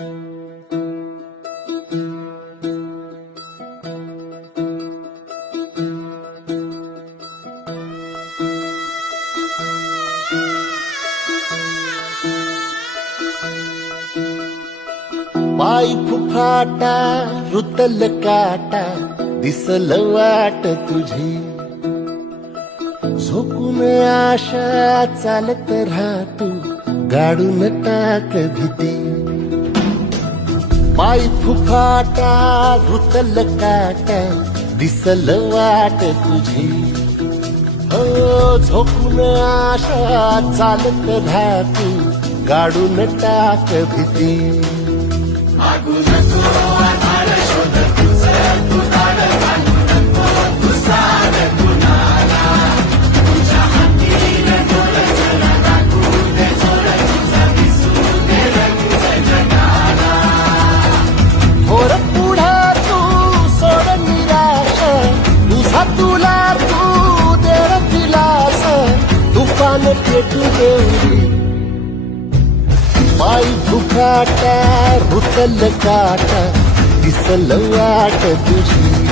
पाय फुफाटा रुतल काटा दिसल वाट तुझी. झोकून आशा चालत राहतो गाडून टाक भीती. पाय फुकाटा रुतल काटा दिसल वाट तुझी. हो झोकून आशा चालत राहतो गाडून टाक भीती. तुफान पेटू देऊरी पाय फुकाटा रुतल काटा दिसल वाट तुझी